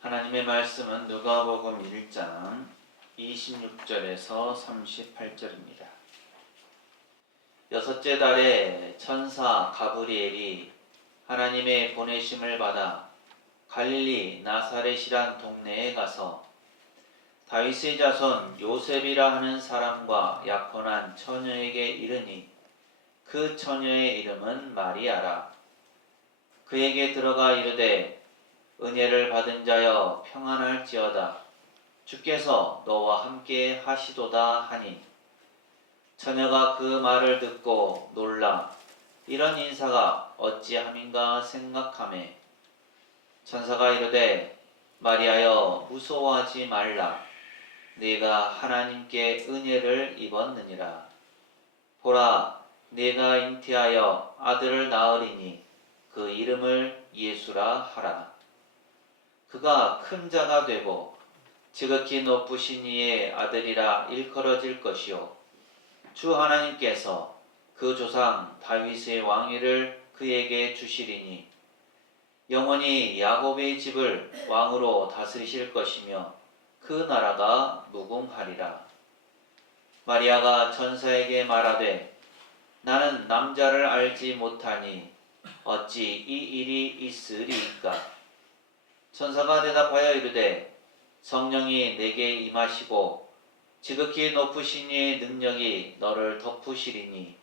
하나님의 말씀은 누가복음 1장 26절에서 38절입니다. 여섯째 달에 천사 가브리엘이 하나님의 보내심을 받아 갈릴리 나사렛이란 동네에 가서 다윗의 자손 요셉이라 하는 사람과 약혼한 처녀에게 이르니 그 처녀의 이름은 마리아라. 그에게 들어가 이르되 은혜를 받은 자여 평안할지어다. 주께서 너와 함께 하시도다 하니 처녀가 그 말을 듣고 놀라 이런 인사가 어찌함인가 생각하매 천사가 이르되 마리아여 무서워하지 말라. 네가 하나님께 은혜를 입었느니라. 보라 네가 잉태하여 아들을 낳으리니 그 이름을 예수라 하라. 그가 큰 자가 되고 지극히 높으신 이의 아들이라 일컬어질 것이요 주 하나님께서 그 조상 다윗의 왕위를 그에게 주시리니 영원히 야곱의 집을 왕으로 다스리실 것이며 그 나라가 무궁하리라. 마리아가 천사에게 말하되 나는 남자를 알지 못하니 어찌 이 일이 있으리이까. 천사가 대답하여 이르되 성령이 내게 임하시고 지극히 높으신 이의 능력이 너를 덮으시리니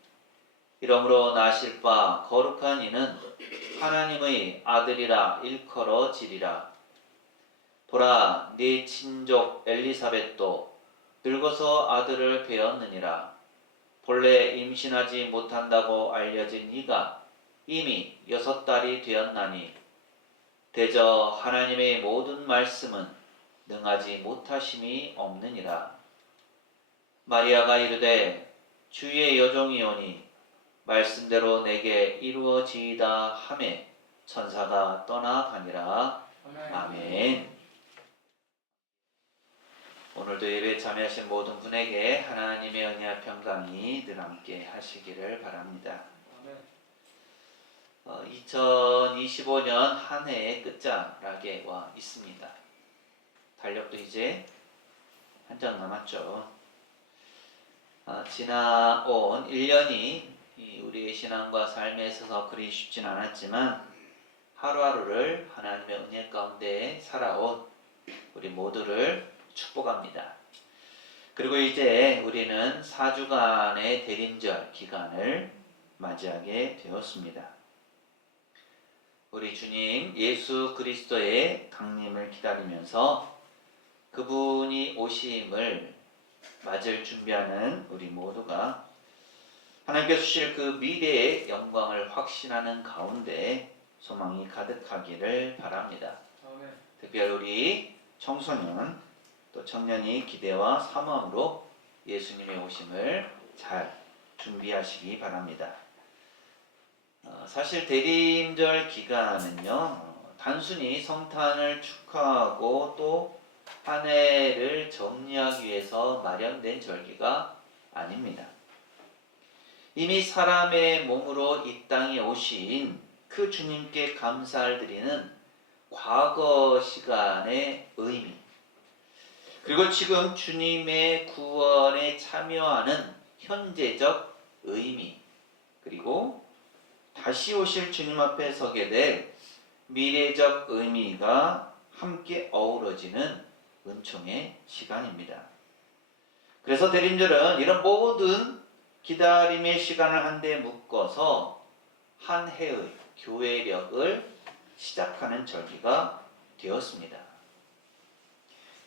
이러므로 나실 바 거룩한 이는 하나님의 아들이라 일컬어지리라. 보라 네 친족 엘리사벳도 늙어서 아들을 배었느니라. 본래 임신하지 못한다고 알려진 이가 이미 6달이 되었나니 대저 하나님의 모든 말씀은 능하지 못하심이 없느니라. 마리아가 이르되 주의 여종이오니 말씀대로 내게 이루어지이다 하매 천사가 떠나가니라. 아멘. 오늘도 예배 참여하신 모든 분에게 하나님의 은혜와 평강이 늘 함께 하시기를 바랍니다. 2025년 한 해의 끝자락에 와 있습니다. 달력도 이제 한 장 남았죠. 지나온 1년이 우리의 신앙과 삶에 있어서 그리 쉽진 않았지만 하루하루를 하나님의 은혜 가운데 살아온 우리 모두를 축복합니다. 그리고 이제 우리는 4주간의 대림절 기간을 맞이하게 되었습니다. 우리 주님 예수 그리스도의 강림을 기다리면서 그분이 오심을 맞을 준비하는 우리 모두가 하나님께서 주실 그 미래의 영광을 확신하는 가운데 소망이 가득하기를 바랍니다. 아멘. 특별히 우리 청소년 또 청년이 기대와 사모함으로 예수님의 오심을 잘 준비하시기 바랍니다. 사실 대림절 기간은요 단순히 성탄을 축하하고 또 한 해를 정리하기 위해서 마련된 절기가 아닙니다. 이미 사람의 몸으로 이 땅에 오신 그 주님께 감사를 드리는 과거 시간의 의미, 그리고 지금 주님의 구원에 참여하는 현재적 의미, 그리고 다시 오실 주님 앞에 서게 될 미래적 의미가 함께 어우러지는 은총의 시간입니다. 그래서 대림절은 이런 모든 기다림의 시간을 한데 묶어서 한 해의 교회력을 시작하는 절기가 되었습니다.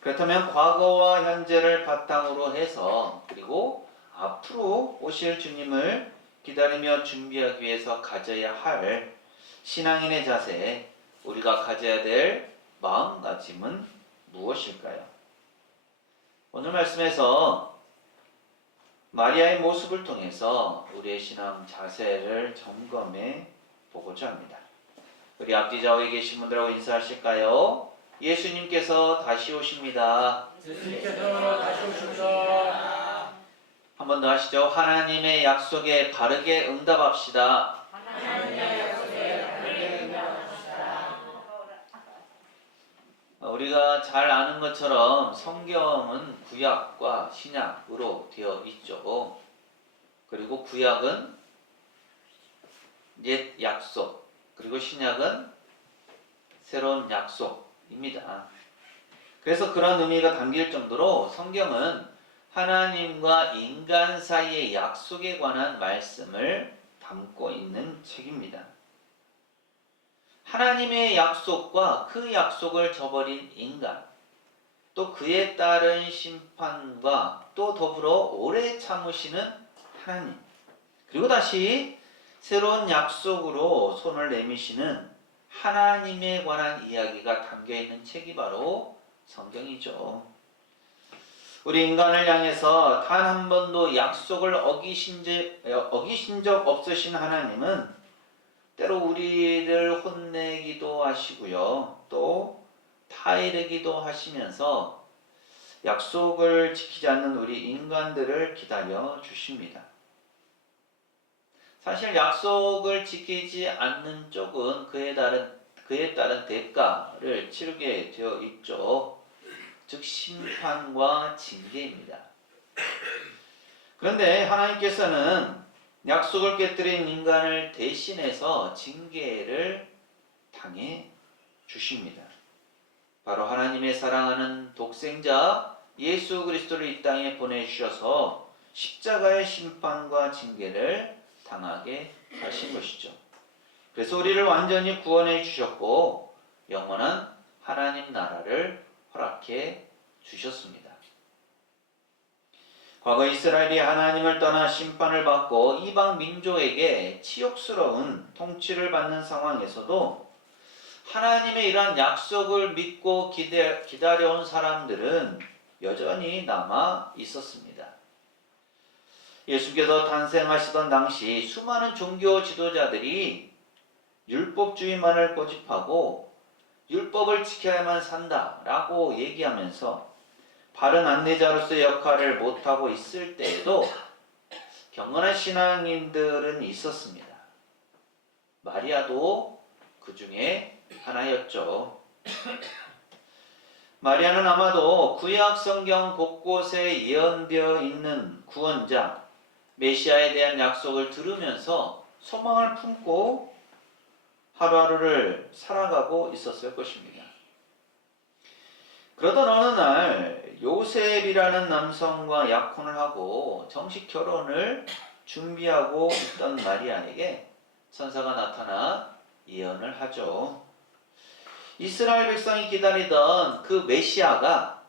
그렇다면 과거와 현재를 바탕으로 해서 그리고 앞으로 오실 주님을 기다리며 준비하기 위해서 가져야 할 신앙인의 자세, 우리가 가져야 될 마음가짐은 무엇일까요? 오늘 말씀에서 마리아의 모습을 통해서 우리의 신앙 자세를 점검해 보고자 합니다. 우리 앞뒤 좌우에 계신 분들하고 인사하실까요? 예수님께서 다시 오십니다. 예수님께서 다시 오십니다. 한 번 더 하시죠. 하나님의 약속에 바르게 응답합시다. 하나님의 약속에 바르게 응답합시다. 우리가 잘 아는 것처럼 성경은 구약과 신약으로 되어 있죠. 그리고 구약은 옛 약속, 그리고 신약은 새로운 약속입니다. 그래서 그런 의미가 담길 정도로 성경은 하나님과 인간 사이의 약속에 관한 말씀을 담고 있는 책입니다. 하나님의 약속과 그 약속을 저버린 인간, 또 그에 따른 심판과 또 더불어 오래 참으시는 하나님, 그리고 다시 새로운 약속으로 손을 내미시는 하나님에 관한 이야기가 담겨있는 책이 바로 성경이죠. 우리 인간을 향해서 단 한 번도 약속을 어기신 적 없으신 하나님은 때로 우리를 혼내기도 하시고요. 또 타이르기도 하시면서 약속을 지키지 않는 우리 인간들을 기다려 주십니다. 사실 약속을 지키지 않는 쪽은 그에 따른 대가를 치르게 되어 있죠. 즉 심판과 징계입니다. 그런데 하나님께서는 약속을 깨뜨린 인간을 대신해서 징계를 당해 주십니다. 바로 하나님의 사랑하는 독생자 예수 그리스도를 이 땅에 보내주셔서 십자가의 심판과 징계를 당하게 하신 것이죠. 그래서 우리를 완전히 구원해 주셨고 영원한 하나님 나라를 허락해 주셨습니다. 과거 이스라엘이 하나님을 떠나 심판을 받고 이방 민족에게 치욕스러운 통치를 받는 상황에서도 하나님의 이러한 약속을 믿고 기다려온 사람들은 여전히 남아 있었습니다. 예수께서 탄생하시던 당시 수많은 종교 지도자들이 율법주의만을 고집하고 율법을 지켜야만 산다라고 얘기하면서 바른 안내자로서의 역할을 못하고 있을 때에도 경건한 신앙인들은 있었습니다. 마리아도 그 중에 하나였죠. 마리아는 아마도 구약 성경 곳곳에 예언되어 있는 구원자 메시아에 대한 약속을 들으면서 소망을 품고 하루하루를 살아가고 있었을 것입니다. 그러던 어느 날 요셉이라는 남성과 약혼을 하고 정식 결혼을 준비하고 있던 마리아에게 천사가 나타나 예언을 하죠. 이스라엘 백성이 기다리던 그 메시아가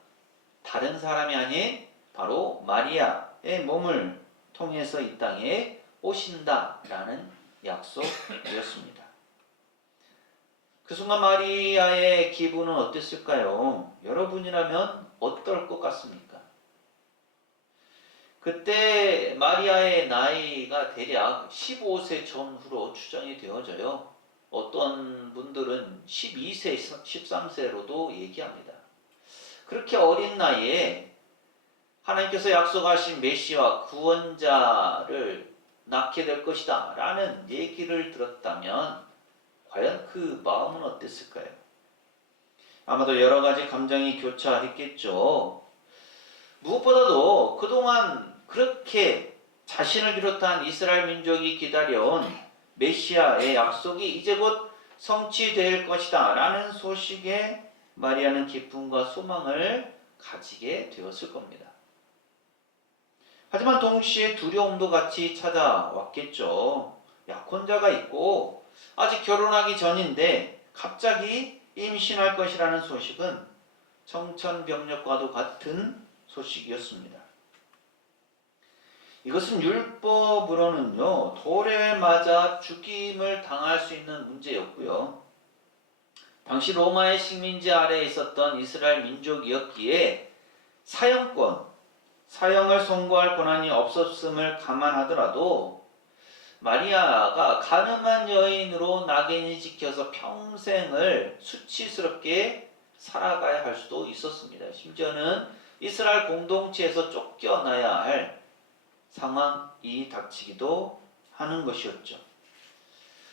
다른 사람이 아닌 바로 마리아의 몸을 통해서 이 땅에 오신다라는 약속이었습니다. 그 순간 마리아의 기분은 어땠을까요? 여러분이라면 어떨 것 같습니까? 그때 마리아의 나이가 대략 15세 전후로 추정이 되어져요. 어떤 분들은 12세, 13세로도 얘기합니다. 그렇게 어린 나이에 하나님께서 약속하신 메시아 구원자를 낳게 될 것이다 라는 얘기를 들었다면 과연 그 마음은 어땠을까요? 아마도 여러 가지 감정이 교차했겠죠. 무엇보다도 그동안 그렇게 자신을 비롯한 이스라엘 민족이 기다려온 메시아의 약속이 이제 곧 성취될 것이다 라는 소식에 마리아는 기쁨과 소망을 가지게 되었을 겁니다. 하지만 동시에 두려움도 같이 찾아왔겠죠. 약혼자가 있고 아직 결혼하기 전인데 갑자기 임신할 것이라는 소식은 청천벽력과도 같은 소식이었습니다. 이것은 율법으로는요, 돌에 맞아 죽임을 당할 수 있는 문제였고요. 당시 로마의 식민지 아래에 있었던 이스라엘 민족이었기에 사형을 선고할 권한이 없었음을 감안하더라도 마리아가 가늠한 여인으로 낙인이 찍혀서 평생을 수치스럽게 살아가야 할 수도 있었습니다. 심지어는 이스라엘 공동체에서 쫓겨나야 할 상황이 닥치기도 하는 것이었죠.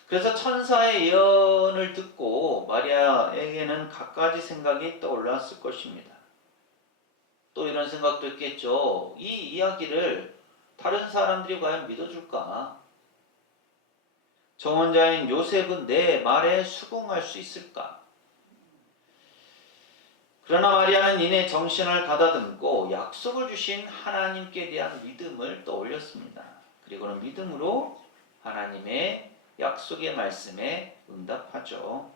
그래서 천사의 예언을 듣고 마리아에게는 갖가지 생각이 떠올랐을 것입니다. 또 이런 생각도 있겠죠. 이 이야기를 다른 사람들이 과연 믿어줄까? 정혼자인 요셉은 내 말에 수긍할 수 있을까? 그러나 마리아는 이내 정신을 가다듬고 약속을 주신 하나님께 대한 믿음을 떠올렸습니다. 그리고는 믿음으로 하나님의 약속의 말씀에 응답하죠.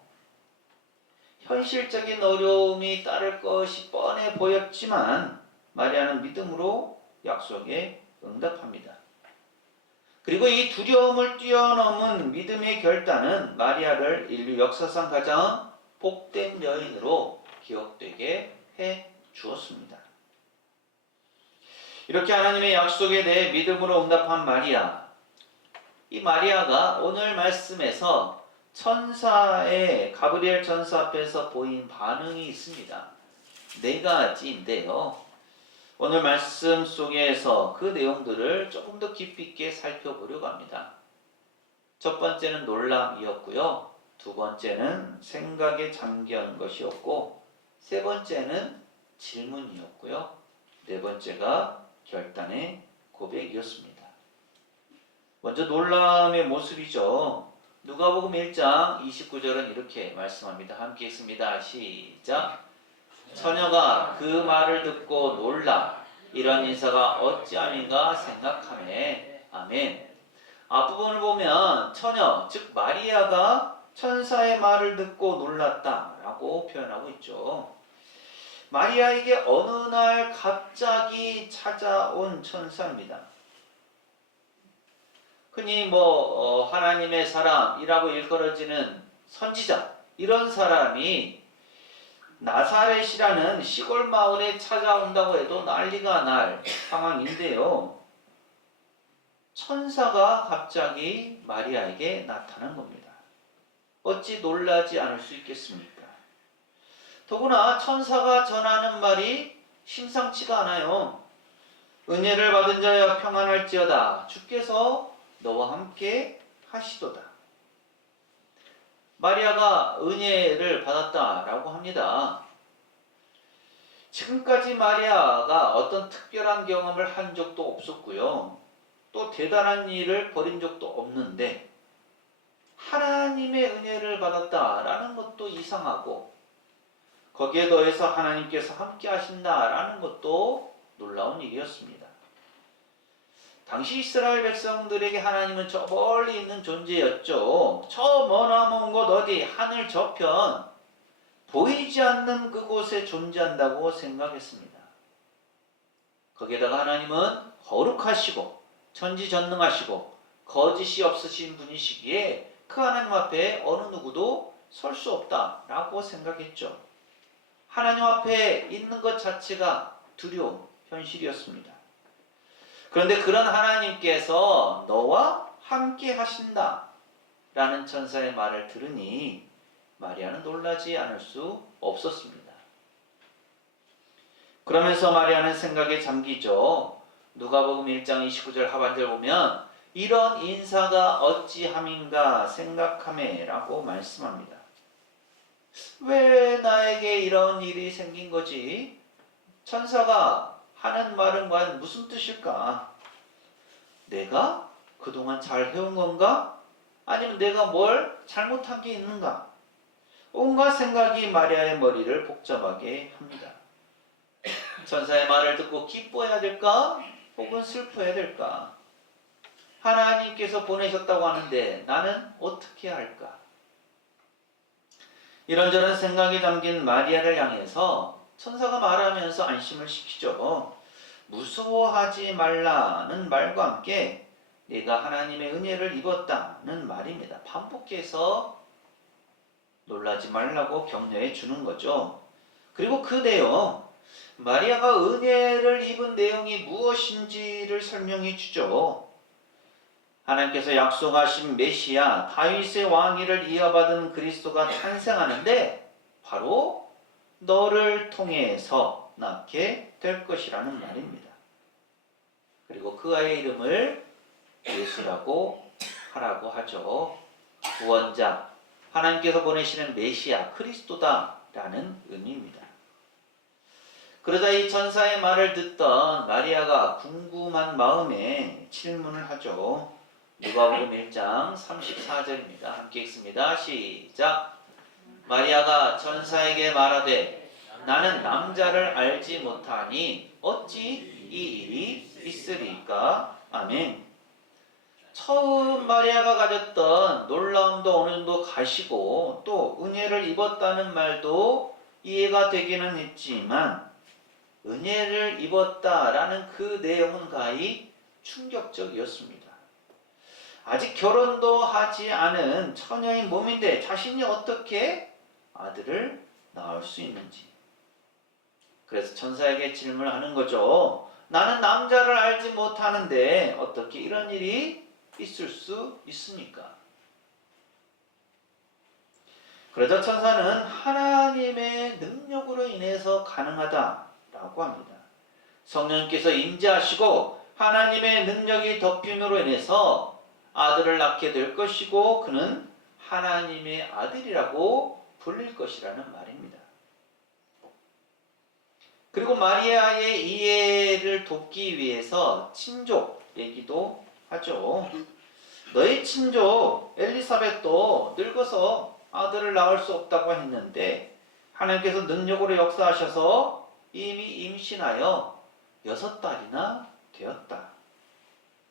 현실적인 어려움이 따를 것이 뻔해 보였지만 마리아는 믿음으로 약속에 응답합니다. 그리고 이 두려움을 뛰어넘은 믿음의 결단은 마리아를 인류 역사상 가장 복된 여인으로 기억되게 해 주었습니다. 이렇게 하나님의 약속에 대해 믿음으로 응답한 마리아. 이 마리아가 오늘 말씀에서 가브리엘 천사 앞에서 보인 반응이 있습니다. 4가지인데요. 오늘 말씀 속에서 그 내용들을 조금 더 깊이 있게 살펴보려고 합니다. 첫 번째는 놀람이었고요. 두 번째는 생각에 잠긴 것이었고, 세 번째는 질문이었고요. 네 번째가 결단의 고백이었습니다. 먼저 놀람의 모습이죠. 누가복음 1장 29절은 이렇게 말씀합니다. 함께 읽습니다. 시작. 처녀가 그 말을 듣고 놀라 이런 인사가 어찌함인가 생각하네. 아멘. 앞부분을 보면 처녀, 즉 마리아가 천사의 말을 듣고 놀랐다라고 표현하고 있죠. 마리아에게 어느 날 갑자기 찾아온 천사입니다. 흔히 하나님의 사람이라고 일컬어지는 선지자, 이런 사람이 나사렛이라는 시골 마을에 찾아온다고 해도 난리가 날 상황인데요. 천사가 갑자기 마리아에게 나타난 겁니다. 어찌 놀라지 않을 수 있겠습니까? 더구나 천사가 전하는 말이 심상치가 않아요. 은혜를 받은 자여 평안할지어다. 주께서 너와 함께 하시도다. 마리아가 은혜를 받았다라고 합니다. 지금까지 마리아가 어떤 특별한 경험을 한 적도 없었고요. 또 대단한 일을 벌인 적도 없는데 하나님의 은혜를 받았다라는 것도 이상하고, 거기에 더해서 하나님께서 함께 하신다라는 것도 놀라운 일이었습니다. 당시 이스라엘 백성들에게 하나님은 저 멀리 있는 존재였죠. 저 머나먼 곳 어디 하늘 저편 보이지 않는 그곳에 존재한다고 생각했습니다. 거기에다가 하나님은 거룩하시고 천지전능하시고 거짓이 없으신 분이시기에 그 하나님 앞에 어느 누구도 설 수 없다라고 생각했죠. 하나님 앞에 있는 것 자체가 두려운 현실이었습니다. 그런데 그런 하나님께서 너와 함께 하신다 라는 천사의 말을 들으니 마리아는 놀라지 않을 수 없었습니다. 그러면서 마리아는 생각에 잠기죠. 누가복음 1장 29절 하반절 보면 이런 인사가 어찌함인가 생각하매 라고 말씀합니다. 왜 나에게 이런 일이 생긴 거지? 천사가 하는 말은 과연 무슨 뜻일까? 내가 그동안 잘 해온 건가? 아니면 내가 뭘 잘못한 게 있는가? 온갖 생각이 마리아의 머리를 복잡하게 합니다. 천사의 말을 듣고 기뻐해야 될까? 혹은 슬퍼해야 될까? 하나님께서 보내셨다고 하는데 나는 어떻게 할까? 이런저런 생각이 담긴 마리아를 향해서 천사가 말하면서 안심을 시키죠. 무서워하지 말라는 말과 함께 네가 하나님의 은혜를 입었다는 말입니다. 반복해서 놀라지 말라고 격려해 주는 거죠. 그리고 그 내용, 마리아가 은혜를 입은 내용이 무엇인지를 설명해 주죠. 하나님께서 약속하신 메시아, 다윗의 왕위를 이어받은 그리스도가 탄생하는데 바로 너를 통해서 낳게 될 것이라는 말입니다. 그리고 그 아이의 이름을 예수라고 하라고 하죠. 구원자, 하나님께서 보내시는 메시아 그리스도다라는 의미입니다. 그러자 이 천사의 말을 듣던 마리아가 궁금한 마음에 질문을 하죠. 누가복음 1장 34절입니다. 함께 읽습니다. 시작. 마리아가 천사에게 말하되 나는 남자를 알지 못하니 어찌 이 일이 있으리까? 아멘. 처음 마리아가 가졌던 놀라움도 어느 정도 가시고 또 은혜를 입었다는 말도 이해가 되기는 했지만 은혜를 입었다라는 그 내용은 가히 충격적이었습니다. 아직 결혼도 하지 않은 처녀인 몸인데 자신이 어떻게 아들을 낳을 수 있는지. 그래서 천사에게 질문을 하는 거죠. 나는 남자를 알지 못하는데 어떻게 이런 일이 있을 수 있습니까? 그러자 천사는 하나님의 능력으로 인해서 가능하다라고 합니다. 성령께서 임재하시고 하나님의 능력이 덮임으로 인해서 아들을 낳게 될 것이고 그는 하나님의 아들이라고 불릴 것이라는 말입니다. 그리고 마리아의 이해를 돕기 위해서 친족 얘기도 하죠. 너희 친족 엘리사벳도 늙어서 아들을 낳을 수 없다고 했는데 하나님께서 능력으로 역사하셔서 이미 임신하여 6달이나 되었다.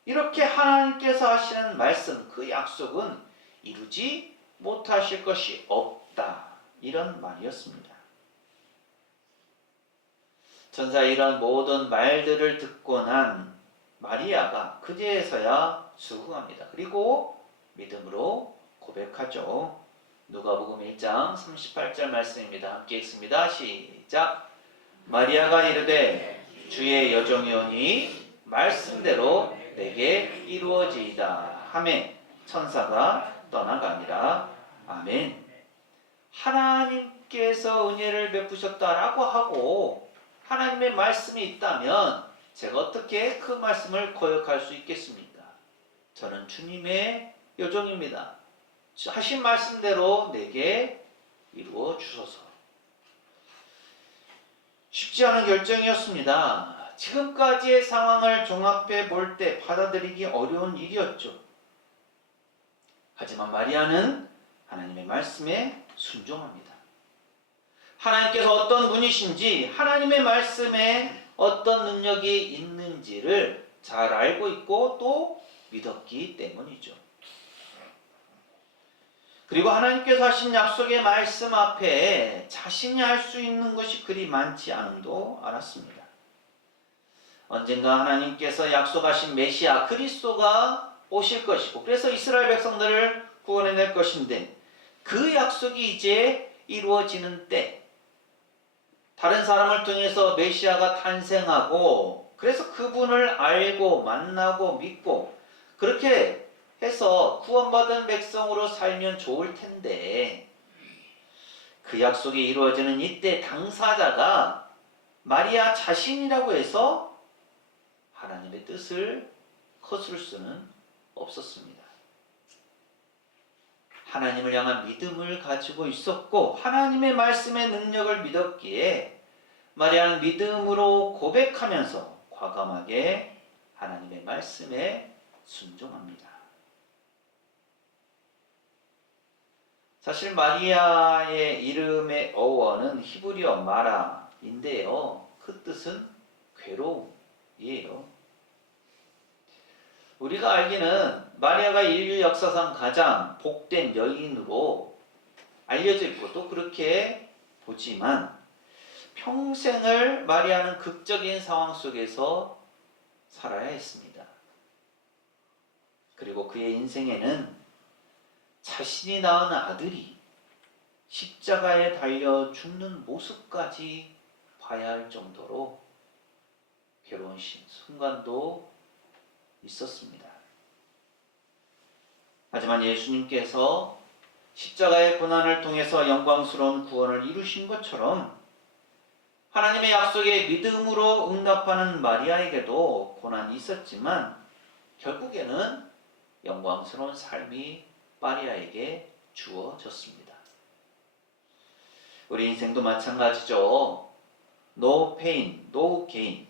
이렇게 하나님께서 하시는 말씀, 그 약속은 이루지 못하실 것이 없다. 이런 말이었습니다. 천사의 이런 모든 말들을 듣고 난 마리아가 그제서야 수긍합니다. 그리고 믿음으로 고백하죠. 누가복음 1장 38절 말씀입니다. 함께 읽습니다. 시작. 마리아가 이르되 주의 여종이오니 말씀대로 내게 이루어지이다 하매 천사가 떠나가니라. 아멘. 하나님께서 은혜를 베푸셨다라고 하고 하나님의 말씀이 있다면 제가 어떻게 그 말씀을 거역할 수 있겠습니까? 저는 주님의 여종입니다. 하신 말씀대로 내게 이루어 주소서. 쉽지 않은 결정이었습니다. 지금까지의 상황을 종합해 볼 때 받아들이기 어려운 일이었죠. 하지만 마리아는 하나님의 말씀에 순종합니다. 하나님께서 어떤 분이신지 하나님의 말씀에 어떤 능력이 있는지를 잘 알고 있고 또 믿었기 때문이죠. 그리고 하나님께서 하신 약속의 말씀 앞에 자신이 할 수 있는 것이 그리 많지 않음도 알았습니다. 언젠가 하나님께서 약속하신 메시아 그리스도가 오실 것이고 그래서 이스라엘 백성들을 구원해낼 것인데 그 약속이 이제 이루어지는 때 다른 사람을 통해서 메시아가 탄생하고 그래서 그분을 알고 만나고 믿고 그렇게 해서 구원받은 백성으로 살면 좋을 텐데 그 약속이 이루어지는 이때 당사자가 마리아 자신이라고 해서 하나님의 뜻을 거스를 수는 없었습니다. 하나님을 향한 믿음을 가지고 있었고 하나님의 말씀의 능력을 믿었기에 마리아는 믿음으로 고백하면서 과감하게 하나님의 말씀에 순종합니다. 사실 마리아의 이름의 어원은 히브리어 마라인데요. 그 뜻은 괴로움이에요. 우리가 알기는 마리아가 인류 역사상 가장 복된 여인으로 알려져 있고 또 그렇게 보지만 평생을 마리아는 극적인 상황 속에서 살아야 했습니다. 그리고 그의 인생에는 자신이 낳은 아들이 십자가에 달려 죽는 모습까지 봐야 할 정도로 괴로운 순간도 있었습니다. 하지만 예수님께서 십자가의 고난을 통해서 영광스러운 구원을 이루신 것처럼 하나님의 약속에 믿음으로 응답하는 마리아에게도 고난이 있었지만 결국에는 영광스러운 삶이 마리아에게 주어졌습니다. 우리 인생도 마찬가지죠. No pain, no gain.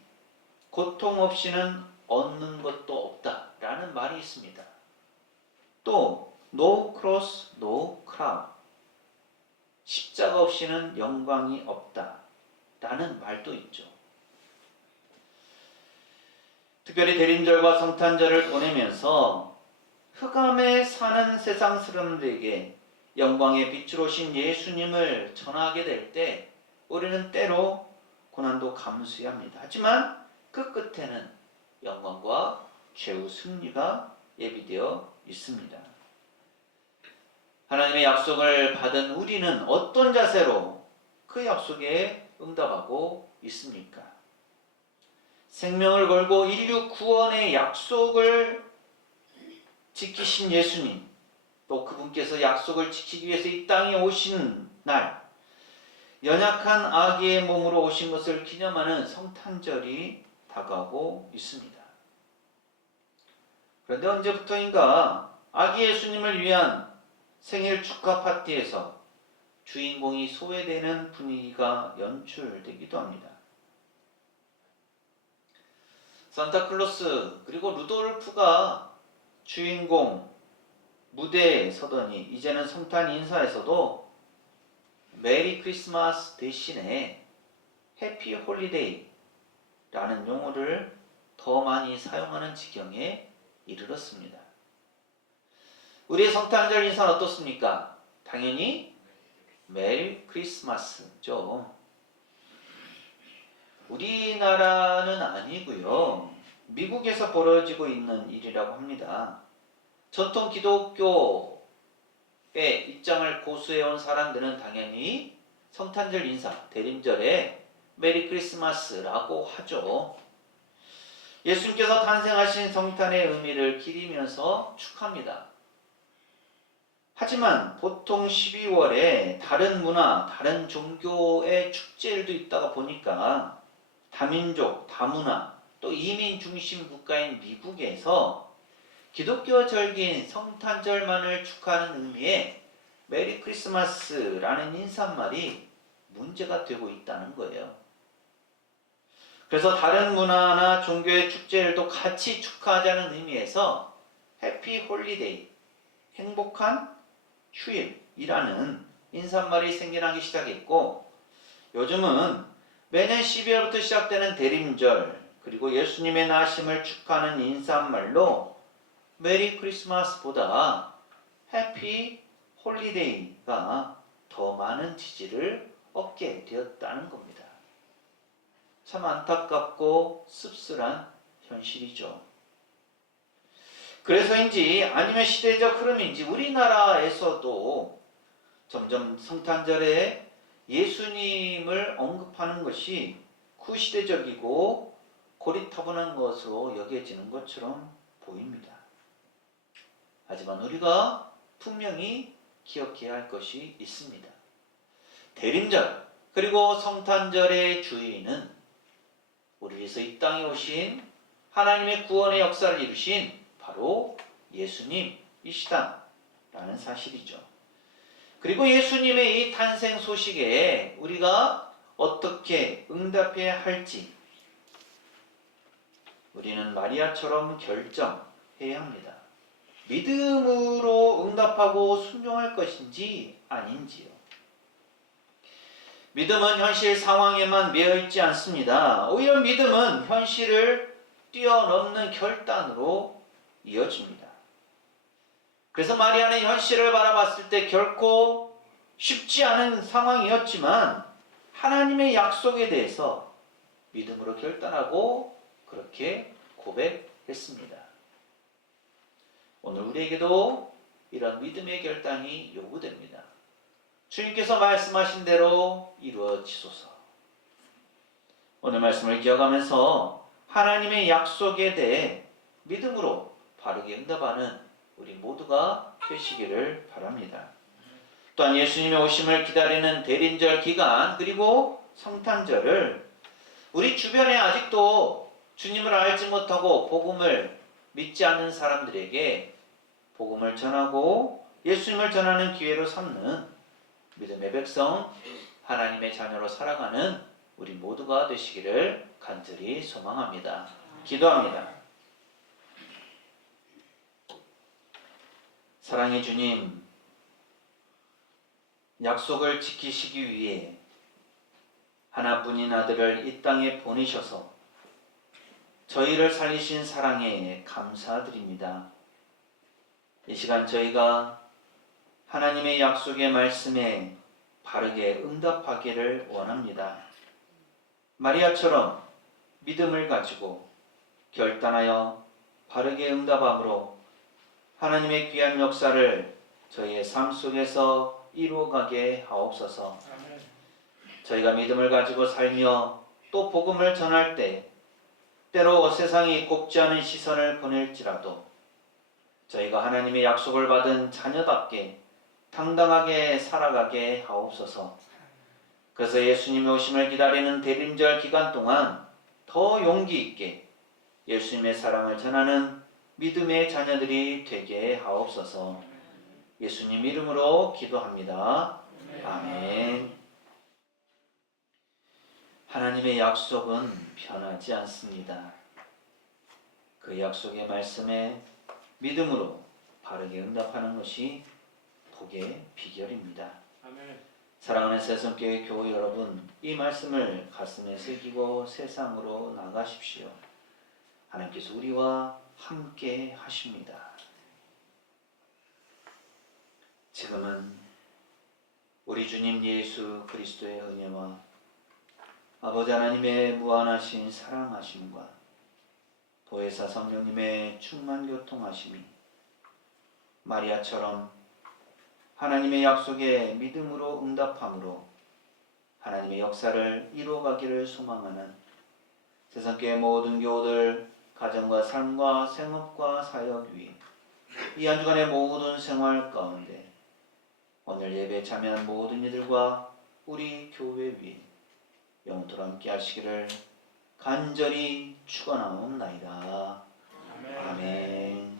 고통 없이는 얻는 것도 없다라는 말이 있습니다. 또 No cross, no crown. 십자가 없이는 영광이 없다라는 말도 있죠. 특별히 대림절과 성탄절을 보내면서 흑암에 사는 세상 사람들에게 영광의 빛으로 오신 예수님을 전하게 될 때 우리는 때로 고난도 감수해야 합니다. 하지만 그 끝에는 영광과 최후 승리가 예비되어 있습니다. 하나님의 약속을 받은 우리는 어떤 자세로 그 약속에 응답하고 있습니까? 생명을 걸고 인류 구원의 약속을 지키신 예수님, 또 그분께서 약속을 지키기 위해서 이 땅에 오신 날, 연약한 아기의 몸으로 오신 것을 기념하는 성탄절이 다가오고 있습니다. 그런데 언제부터인가 아기 예수님을 위한 생일 축하 파티에서 주인공이 소외되는 분위기가 연출되기도 합니다. 산타클로스 그리고 루돌프가 주인공 무대에 서더니 이제는 성탄 인사에서도 메리 크리스마스 대신에 해피 홀리데이라는 용어를 더 많이 사용하는 지경에 이르렀습니다. 우리의 성탄절 인사는 어떻습니까? 당연히 메리 크리스마스죠. 우리나라는 아니고요. 미국에서 벌어지고 있는 일이라고 합니다. 전통 기독교의 입장을 고수해온 사람들은 당연히 성탄절 인사, 대림절에 메리 크리스마스라고 하죠. 예수님께서 탄생하신 성탄의 의미를 기리면서 축하합니다. 하지만 보통 12월에 다른 문화, 다른 종교의 축제들도 있다가 보니까 다민족, 다문화, 또 이민 중심 국가인 미국에서 기독교 절기인 성탄절만을 축하하는 의미의 메리 크리스마스라는 인사말이 문제가 되고 있다는 거예요. 그래서 다른 문화나 종교의 축제들도 같이 축하하자는 의미에서 해피 홀리데이, 행복한 휴일이라는 인사말이 생겨나기 시작했고, 요즘은 매년 12월부터 시작되는 대림절 그리고 예수님의 나심을 축하하는 인사말로 메리 크리스마스보다 해피 홀리데이가 더 많은 지지를 얻게 되었다는 겁니다. 참 안타깝고 씁쓸한 현실이죠. 그래서인지 아니면 시대적 흐름인지 우리나라에서도 점점 성탄절에 예수님을 언급하는 것이 구시대적이고 고리타분한 것으로 여겨지는 것처럼 보입니다. 하지만 우리가 분명히 기억해야 할 것이 있습니다. 대림절 그리고 성탄절의 주인은 우리 위해서 이 땅에 오신 하나님의 구원의 역사를 이루신 바로 예수님이시다라는 사실이죠. 그리고 예수님의 이 탄생 소식에 우리가 어떻게 응답해야 할지 우리는 마리아처럼 결정해야 합니다. 믿음으로 응답하고 순종할 것인지 아닌지요. 믿음은 현실 상황에만 매여있지 않습니다. 오히려 믿음은 현실을 뛰어넘는 결단으로 이어집니다. 그래서 마리아는 현실을 바라봤을 때 결코 쉽지 않은 상황이었지만 하나님의 약속에 대해서 믿음으로 결단하고 그렇게 고백했습니다. 오늘 우리에게도 이런 믿음의 결단이 요구됩니다. 주님께서 말씀하신 대로 이루어지소서. 오늘 말씀을 기억하면서 하나님의 약속에 대해 믿음으로 바르게 응답하는 우리 모두가 되시기를 바랍니다. 또한 예수님의 오심을 기다리는 대림절 기간 그리고 성탄절을 우리 주변에 아직도 주님을 알지 못하고 복음을 믿지 않는 사람들에게 복음을 전하고 예수님을 전하는 기회로 삼는 믿음의 백성, 하나님의 자녀로 살아가는 우리 모두가 되시기를 간절히 소망합니다. 기도합니다. 사랑의 주님, 약속을 지키시기 위해 하나뿐인 아들을 이 땅에 보내셔서 저희를 살리신 사랑에 감사드립니다. 이 시간 저희가 하나님의 약속의 말씀에 바르게 응답하기를 원합니다. 마리아처럼 믿음을 가지고 결단하여 바르게 응답함으로 하나님의 귀한 역사를 저희의 삶 속에서 이루어가게 하옵소서. 아멘. 저희가 믿음을 가지고 살며 또 복음을 전할 때 때로 세상이 곱지 않은 시선을 보낼지라도 저희가 하나님의 약속을 받은 자녀답게 당당하게 살아가게 하옵소서. 그래서 예수님의 오심을 기다리는 대림절 기간 동안 더 용기 있게 예수님의 사랑을 전하는 믿음의 자녀들이 되게 하옵소서. 예수님 이름으로 기도합니다. 아멘. 하나님의 약속은 변하지 않습니다. 그 약속의 말씀에 믿음으로 바르게 응답하는 것이 복의 비결입니다. 아멘. 사랑하는 새송교회 교우 여러분, 이 말씀을 가슴에 새기고 세상으로 나가십시오. 하나님께서 우리와 함께 하십니다. 지금은 우리 주님 예수 그리스도의 은혜와 아버지 하나님의 무한하신 사랑하심과 보혜사 성령님의 충만 교통하심이 마리아처럼 하나님의 약속에 믿음으로 응답함으로 하나님의 역사를 이루어가기를 소망하는 세상교회 모든 교우들 가정과 삶과 생업과 사역 위에 이 한 주간의 모든 생활 가운데 오늘 예배에 참여한 모든 이들과 우리 교회 위에 영원토록 함께 하시기를 간절히 축원하옵나이다. 아멘.